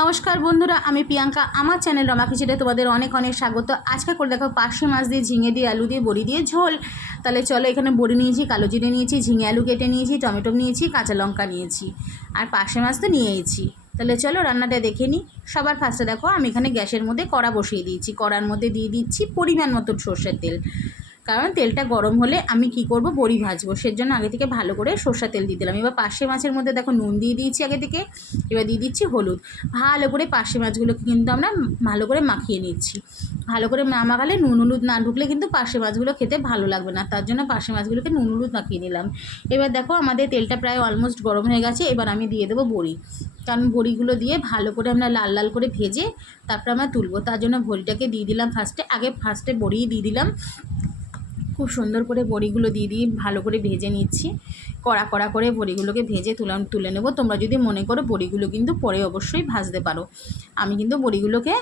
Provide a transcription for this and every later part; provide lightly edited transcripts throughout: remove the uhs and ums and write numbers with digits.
নমস্কার বন্ধুরা, আমি প্রিয়াঙ্কা। আমার চ্যানেল রমা কিচেনে তোমাদের অনেক অনেক স্বাগত। আজকে করে দেখো পার্শে মাছ দিয়ে, ঝিঙে দিয়ে, আলু দিয়ে, বড়ি দিয়ে ঝোল। তাহলে চলো, এখানে বড়ি নিয়েছি, কালো জিরে নিয়েছি, ঝিঙে আলু কেটে নিয়েছি, টমেটো নিয়েছি, কাঁচা লঙ্কা নিয়েছি, আর পার্শে মাছ তো নিয়েইছি। তাহলে চলো রান্নাটা দেখে নিই। সবার ফার্স্টে দেখো আমি এখানে গ্যাসের মধ্যে কড়া বসিয়ে দিয়েছি। কড়ার মধ্যে দিয়ে দিচ্ছি পরিমাণ মতন সর্ষের তেল, কারণ তেলটা গরম হলে আমি কি করব, বড়ি ভাজবো, সেজন্য আগে থেকে ভালো করে সর্ষের তেল দিয়ে দিলাম। এবার পার্শে মাছের মধ্যে দেখো নুন দিয়ে দিয়েছি আগে থেকে। এবার দিয়ে দিচ্ছি হলুদ। ভালো করে পার্শে মাছগুলোকে কিন্তু আমরা ভালো করে মাখিয়ে নিচ্ছি। ভালো করে না মাখালে, নুন হলুদ না ঢুকলে কিন্তু পার্শে মাছগুলো খেতে ভালো লাগবে না, তার জন্য পার্শে মাছগুলোকে নুন হলুদ মাখিয়ে নিলাম। এবার দেখো আমাদের তেলটা প্রায় অলমোস্ট গরম হয়ে গেছে। এবার আমি দিয়ে দেবো বড়ি, কারণ বড়িগুলো দিয়ে ভালো করে আমরা লাল লাল করে ভেজে তারপরে আমরা তুলবো, তার জন্য বড়িটাকে দিয়ে দিলাম ফার্স্টে বড়ি দিয়ে দিলাম। খুব সুন্দর করে বড়িগুলো দিয়ে ভালো করে ভেজে নিচ্ছি। কড়া কড়া করে বড়িগুলোকে ভেজে তুলে নেব। তোমরা যদি মনে করো বড়িগুলো কিন্তু পরে অবশ্যই ভাজতে পারো, আমি কিন্তু বড়িগুলোকে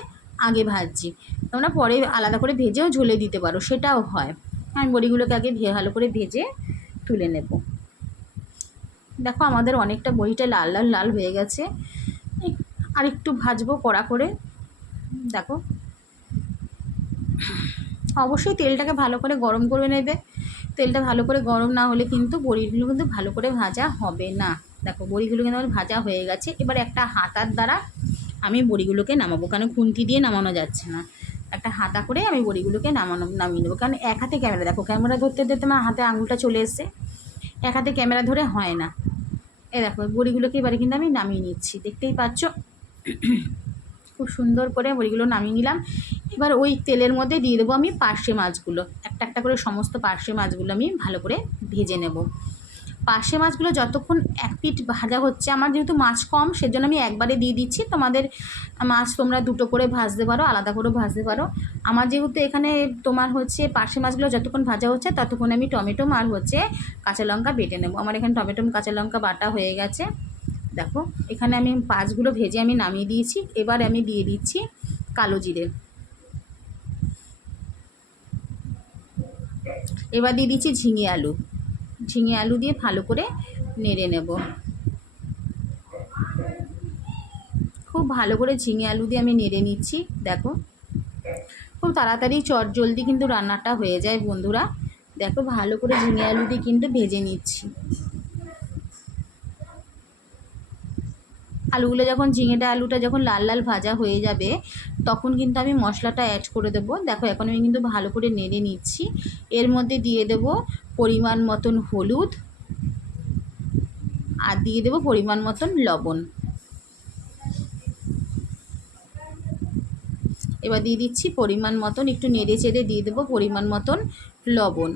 আগে ভাজছি। তোমরা পরে আলাদা করে ভেজেও ঝোলে দিতে পারো, সেটাও হয়। আমি বড়িগুলোকে আগে ভালো করে ভেজে তুলে নেব। দেখো আমাদের অনেকটা বড়িটা লাল লাল লাল হয়ে গেছে। আর একটু ভাজবো কড়া করে। দেখো অবশ্যই তেলটাকে ভালো করে গরম করে নেবে। তেলটা ভালো করে গরম না হলে কিন্তু বড়িগুলো কিন্তু ভালো করে ভাজা হবে না। দেখো বড়িগুলো কিন্তু আমার ভাজা হয়ে গেছে। এবার একটা হাতার দ্বারা আমি বড়িগুলোকে নামাবো, কারণ খুন্তি দিয়ে নামানো যাচ্ছে না। একটা হাতা করে আমি বড়িগুলোকে নামিয়ে নেবো, কারণ এক হাতে ক্যামেরা, দেখো ক্যামেরা ধরতে ধরতে আমার হাতে আঙুলটা চলে এসছে। এক হাতে ক্যামেরা ধরে হয় না। দেখো বড়িগুলোকে এবারে কিন্তু আমি নামিয়ে নিচ্ছি, দেখতেই পাচ্ছ। খুব সুন্দর করে বড়িগুলো নামিয়ে নিলাম। এবার ওই তেলের মধ্যে দিয়ে দেবো আমি পার্শে মাছগুলো। একটা একটা করে সমস্ত পার্শে মাছগুলো আমি ভালো করে ভেজে নেব। পার্শে মাছগুলো যতক্ষণ এক পিঠ ভাজা হচ্ছে, আমার যেহেতু মাছ কম সেজন্য আমি একবারে দিয়ে দিচ্ছি। তোমাদের মাছ তোমরা দুটো করে ভাজতে পারো, আলাদা করেও ভাজতে পারো। আমার যেহেতু এখানে তোমার হচ্ছে পার্শে মাছগুলো যতক্ষণ ভাজা হচ্ছে ততক্ষণ আমি টমেটো আর হচ্ছে কাঁচা লঙ্কা বেটে নেব। আমার এখানে টমেটো কাঁচা লঙ্কা বাটা হয়ে গেছে। দেখো এখানে আমি মাছগুলো ভেজে আমি নামিয়ে দিয়েছি। এবার আমি দিয়ে দিচ্ছি কালো জিরে। এবার দিয়ে দিচ্ছি ঝিঙে আলু। ঝিঙে আলু দিয়ে ভালো করে নেড়ে নেব। খুব ভালো করে ঝিঙে আলু দিয়ে আমি নেড়ে নিচ্ছি। দেখো খুব তাড়াতাড়ি চটজলদি কিন্তু রান্নাটা হয়ে যায় বন্ধুরা। দেখো ভালো করে ঝিঙে আলু দিয়ে কিন্তু ভেজে নিচ্ছি। আলুটা যখন লাল লাল ভাজা হয়ে যাবে, তখন কিন্তু আমি মশলাটা অ্যাড করে দেবো। দেখো এখন আমি কিন্তু ভালো করে নেড়ে নিচ্ছি। এর মধ্যে দিয়ে দেবো পরিমাণ মতন হলুদ, আর দিয়ে দেবো পরিমাণ মতন লবণ। এবার দিয়ে দিচ্ছি পরিমাণ মতন, একটু নেড়ে চেড়ে দিয়ে দেবো পরিমাণ মতন লবণ।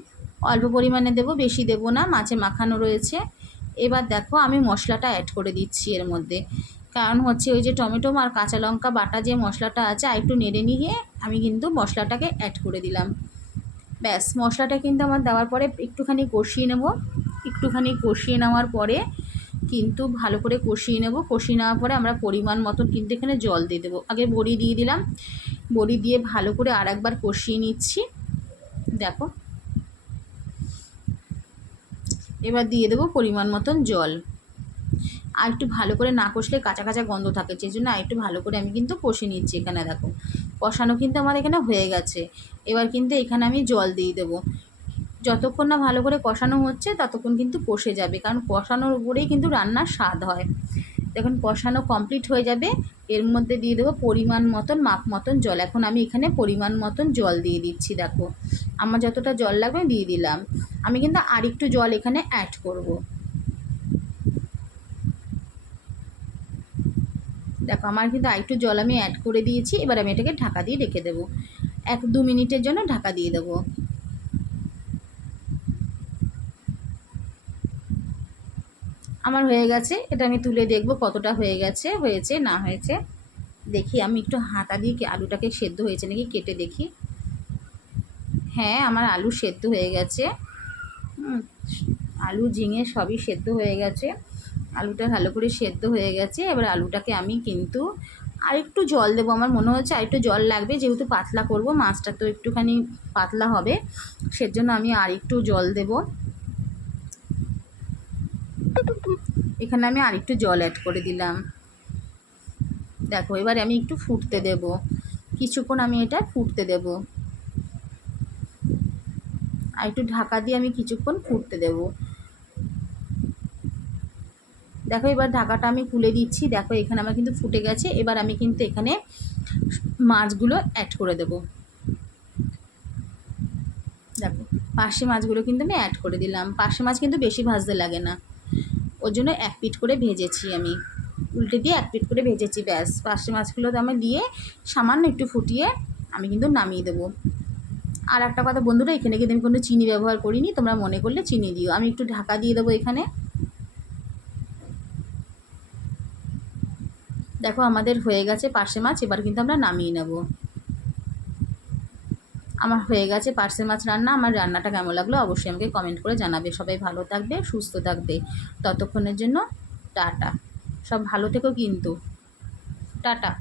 অল্প পরিমাণে দেবো, বেশি দেবো না, মাছে মাখানো রয়েছে। এবার দেখো আমি মশলাটা অ্যাড করে দিচ্ছি এর মধ্যে, কারণ হচ্ছে ওই যে টমেটো আর কাঁচা লঙ্কা বাটা যে মশলাটা আছে, আর একটু নেড়ে নিয়ে আমি কিন্তু মশলাটাকে অ্যাড করে দিলাম। ব্যাস, মশলাটা কিন্তু আমার দেওয়ার পরে একটুখানি কষিয়ে নেব। একটুখানি কষিয়ে নেওয়ার পরে কিন্তু ভালো করে কষিয়ে নেব। কষিয়ে নেওয়ার পরে আমরা পরিমাণ মতন কিন্তু এখানে জল দিয়ে দেবো। আগে বড়ি দিয়ে দিলাম, বড়ি দিয়ে ভালো করে আর একবার কষিয়ে নিচ্ছি। দেখো এবার দিয়ে দেবো পরিমাণ মতন জল। আর একটু ভালো করে না কষলে কাঁচা কাঁচা গন্ধ থাকে, সেই জন্য আর একটু ভালো করে আমি কিন্তু কষে নিচ্ছি। এখানে দেখো কষানো কিন্তু আমার এখানে হয়ে গেছে। এবার কিন্তু এখানে আমি জল দিয়ে দেবো। যতক্ষণ না ভালো করে কষানো হচ্ছে ততক্ষণ কিন্তু কষে যাবে, কারণ কষানোর উপরেই কিন্তু রান্নার স্বাদ হয়। দেখুন কষানো কমপ্লিট হয়ে যাবে, এর মধ্যে দিয়ে দেবো পরিমাণ মতন মাপ মতন জল। এখন আমি এখানে পরিমাণ মতন জল দিয়ে দিচ্ছি। দেখো আমার যতটা জল লাগবে দিয়ে দিলাম। আমি কিন্তু আরেকটু জল এখানে অ্যাড করব। দেখো আমার কিন্তু আরেকটু জল আমি অ্যাড করে দিয়েছি। এবার আমি এটাকে ঢাকা দিয়ে রেখে দেবো। 1-2 মিনিটের জন্য ঢাকা দিয়ে দেবো। আমার হয়ে গেছে, এটা আমি তুলে দেখব কতটা হয়েছে না হয়েছে। দেখি আমি একটু হাতা দিয়ে আলুটাকে সেদ্ধ হয়েছে নাকি কেটে দেখি। হ্যাঁ আমার আলু সেদ্ধ হয়ে গেছে। আলু ঝিঙে সবই সেদ্ধ হয়ে গেছে। আলুটা ভালো করে সেদ্ধ হয়ে গেছে। এবার আলুটাকে আমি কিন্তু আরেকটু জল দেবো। আমার মনে হচ্ছে আরেকটু জল লাগবে, যেহেতু পাতলা করব, মাছটা তো একটুখানি পাতলা হবে, সেজন্য আমি আরেকটু জল দেব। এখানে আমি আরেকটু জল অ্যাড করে দিলাম। দেখো এবারে আমি একটু ফুটতে দেব, কিছুক্ষণ আমি এটা ফুটতে দেব, আর একটু ঢাকা দিয়ে আমি কিছুক্ষণ ফুটতে দেব। দেখো এবার ঢাকাটা আমি খুলে দিচ্ছি, দেখো এখানে আমার কিন্তু ফুটে গেছে। এবার আমি কিন্তু এখানে মাছগুলো অ্যাড করে দেব। দেখো পার্শে মাছগুলো কিন্তু আমি অ্যাড করে দিলাম। পার্শে মাছ কিন্তু বেশি ভাজতে লাগে না, ওর জন্য এক পিঠ করে ভেজেছি আমি, উল্টে দিয়ে এক পিঠ করে ভেজেছি, ব্যাস। পার্শে মাছগুলো আমি দিয়ে সামান্য একটু ফুটিয়ে আমি কিন্তু নামিয়ে দেবো। আর একটা কথা বন্ধুরা, এখানে কিন্তু আমি কোনো চিনি ব্যবহার করিনি, তোমরা মনে করলে চিনি দিও। আমি একটু ঢাকা দিয়ে দেবো এখানে। দেখো আমাদের হয়ে গেছে পার্শে মাছ, এবার কিন্তু আমরা নামিয়ে নেব। আমার হয়ে গেছে পার্শে মাছ রান্না। আমার রান্নাটা কেমন লাগলো অবশ্যই আমাকে কমেন্ট করে জানাবে। সবাই ভালো থাকবে, সুস্থ থাকবে, ততক্ষণের জন্য টাটা। সব ভালো থেকো কিন্তু, টাটা।